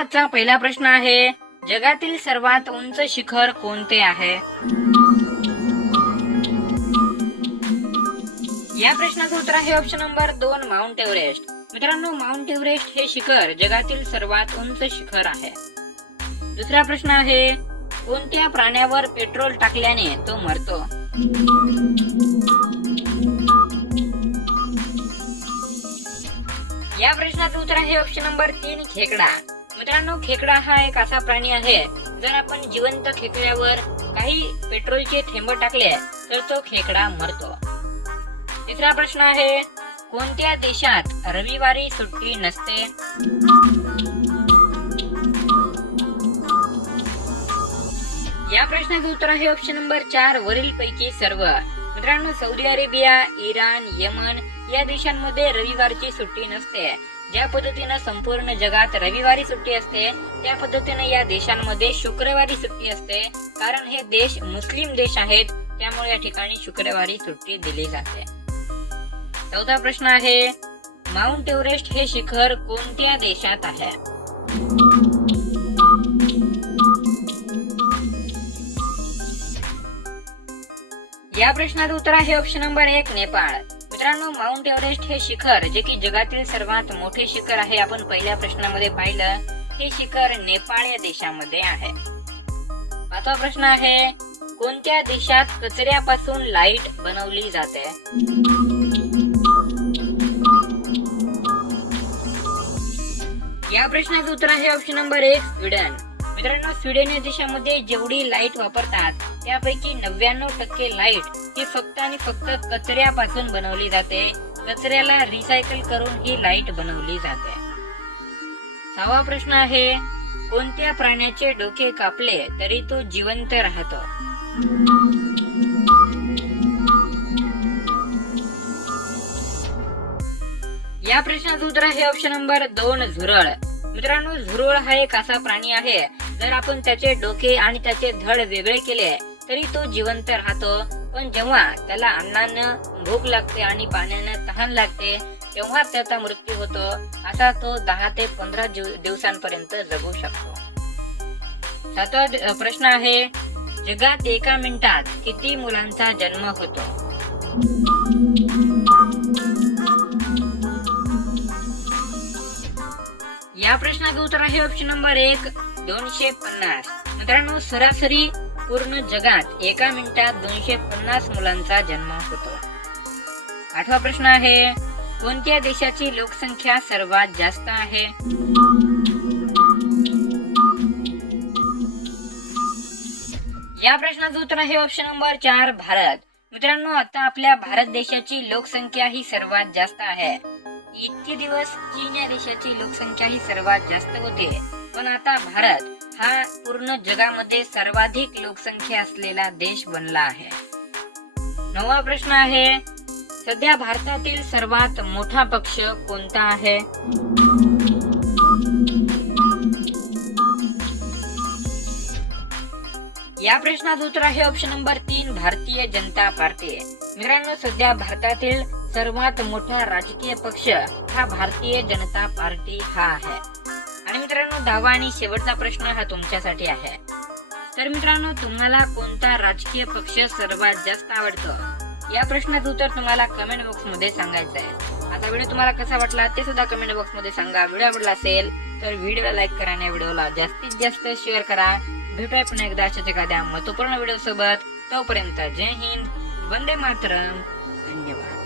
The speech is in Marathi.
आजचा पहिला प्रश्न आहे, जगातील सर्वात उंच शिखर कोणते आहे? या प्रश्नाचं उत्तर आहे ऑप्शन नंबर 2 माउंट एव्हरेस्ट. मित्रांनो, माउंट एव्हरेस्ट हे शिखर जगातील सर्वात उंच शिखर आहे. दुसरा प्रश्न आहे, कोणत्या प्राण्यावर पेट्रोल टाकल्याने तो मरतो? या प्रश्नाचं उत्तर आहे ऑप्शन नंबर 3 खेकडा. मित्रांनो, खेकडा हा एक असा प्राणी आहे, जर आपण जिवंत खेकड्यावर काही पेट्रोलचे थेंब टाकले तर तो खेकडा मरतो. तिसरा प्रश्न आहे, कोणत्या देशात रविवारी सुट्टी नसते? या प्रश्नाचं उत्तर आहे ऑप्शन नंबर 4 वरील पैकी सर्व. मित्रांनो, सौदी अरेबिया, इराण, यमन या देशांमध्ये रविवारची सुट्टी नसते. ज्या पद्धतीने संपूर्ण जगात रविवारी सुट्टी असते, त्या पद्धतीने या देशांमध्ये शुक्रवारी सुट्टी असते. कारण हे देश मुस्लिम देश आहेत, त्यामुळे या ठिकाणी शुक्रवारी सुट्टी दिली जाते. चौथा प्रश्न आहे, माउंट एव्हरेस्ट हे शिखर कोणत्या देशात आहे? या प्रश्नाचं उत्तर आहे ऑप्शन नंबर 1 नेपाळ. मित्रांनो, माउंट एव्हरेस्ट हे शिखर, जे की जगातील सर्वात मोठे शिखर आहे, आपण पहिल्या प्रश्नामध्ये पाहिलं, हे शिखर नेपाळ या देशामध्ये आहे. पाचवा प्रश्न आहे, कोणत्या देशात कचऱ्यापासून लाईट बनवली जाते? या प्रश्नाचं उत्तर आहे ऑप्शन नंबर 1 स्वीडन. मित्रांनो, स्वीडन या देशामध्ये जेवढी लाईट वापरतात त्यापैकी 99% लाईट ही फक्त आणि फक्त कचऱ्यापासून बनवली जाते. कचऱ्याला रिसायकल करून ही लाईट बनवली जाते. 6वा प्रश्न आहे, कोणत्या प्राण्याचे डोके कापले तरी तो जिवंत राहतो? या प्रश्नाचं उत्तर आहे ऑप्शन नंबर 2 झुरळ. मित्रांनो, झुरळ हा एक असा प्राणी आहे, जर आपण त्याचे डोके आणि त्याचे धड वेगळे केले तरी तो जिवंत राहतो. पण जेव्हा त्याला अन्नानं भूक लागते आणि पाण्यानं तहान लागते, तेव्हा त्याचा मृत्यू होतो. असा तो 10 ते 15 दिवसांपर्यंत जगू शकतो. 7वा प्रश्न आहे, जगात एका मिनिटात किती मुलांचा जन्म होतो? या प्रश्नाचं उत्तर आहे ऑप्शन नंबर 1 250. मित्रांनो, सरासरी पूर्ण जगात एका मिनिटात 250 मुलांचा जन्म होतो. 8वा प्रश्न आहे, कोणत्या देशाची लोकसंख्या सर्वात जास्त आहे? या प्रश्नाचं उत्तर आहे ऑप्शन नंबर 4 भारत. मित्रांनो, आता आपल्या भारत देशाची लोकसंख्या ही सर्वात जास्त आहे. इतके दिवस चीन या देशाची लोकसंख्या ही सर्वात जास्त होती, पण आता भारत हा पूर्ण जगामध्ये सर्वाधिक लोकसंख्या असलेला देश बनला आहे. 9वा प्रश्न आहे, सध्या भारतातील सर्वात मोठा पक्ष कोणता आहे? या प्रश्नाचं उत्तर आहे option number 3 Bharatiya Janata party. मित्रांनो, सध्या भारतातील सर्वात मोठा राजकीय पक्ष हा भारतीय जनता पार्टी हा आहे. आणि मित्रांनो, 10वा आणि शेवटचा प्रश्न हा तुमच्यासाठी आहे. तर मित्रांनो, तुम्हाला कोणता राजकीय पक्ष सर्वात जास्त आवडतो? या प्रश्नाचं उत्तर तुम्हाला कमेंट बॉक्स मध्ये सांगायचं आहे. आता व्हिडिओ तुम्हाला कसा वाटला ते सुद्धा कमेंट बॉक्स मध्ये सांगा. व्हिडिओ आवडला असेल तर व्हिडिओला लाईक करा आणि व्हिडिओला जास्तीत जास्त शेअर करा. भेटूया पुन्हा एकदा अशाच एखाद्या महत्त्वपूर्ण व्हिडिओ सोबत. तोपर्यंत जय हिंद, वंदे मातरम, धन्यवाद.